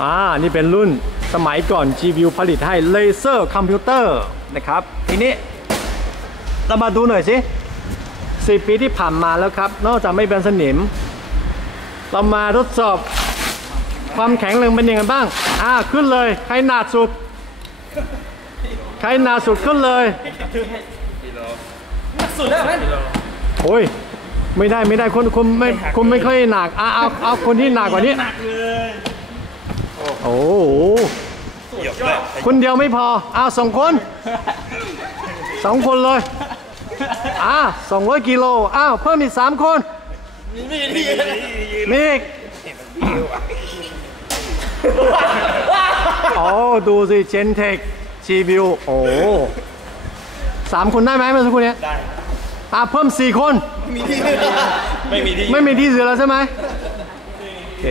อ่านี่เป็นรุ่นสมัยก่อน GView ผลิตให้เลเซอร์คอมพิวเตอร์นะครับ ทีนี้เรามาดูหน่อยสิสี่ปีที่ผ่านมาแล้วครับ นอกจากไม่เป็นสนิม เรามาทดสอบความแข็งแรงเป็นยังไงบ้าง อ่าขึ้นเลย ใครหนาสุด ใครหนาสุดขึ้นเลยสุดแล้วเพื่อนโอ้ยไม่ได้ไม่ได้คนคนไม่คนไม่ค่อยหนัก อะเอาเอาคนที่หนักกว่านี้หนักเลยโอ้โห คนเดียวไม่พอเอาสองคนสองคนเลยอะสองร้อยกิโลอ้าวเพิ่มอีกสามคนมีอีกโอ้ดูสิเจนเทคชีวิวโอ้สามคนได้ไหมเมื่อสักครู่เนี้ยได้อะเพิ่มสี่คนไม่มีที่ไม่มีที่เสือแล้วใช่ไหมโอเค